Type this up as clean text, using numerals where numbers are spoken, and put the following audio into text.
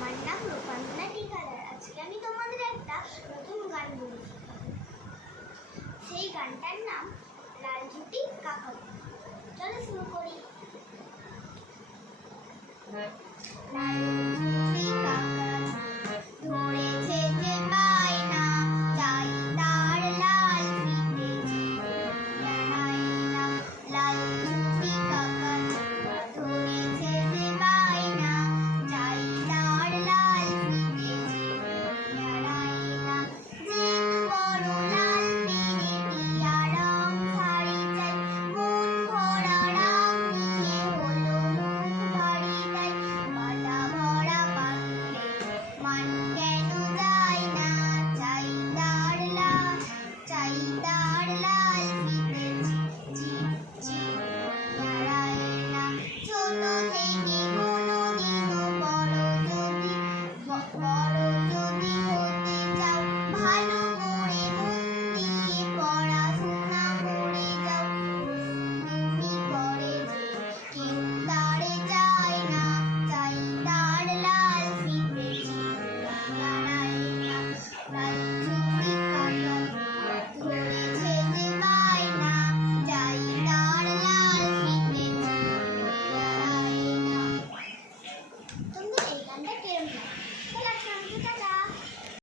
আমার নাম রূপান্তনা টিকাদার। আজকে আমি তোমাদের একটা নতুন গান বলছি। সেই গানটার নাম লাল ঝুটি কাকা। চলো শুরু করি।